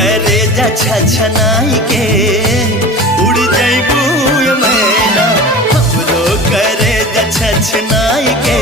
करे जा छछनाई के उड़ जइबू मैना हमरो करे जा छछनाई के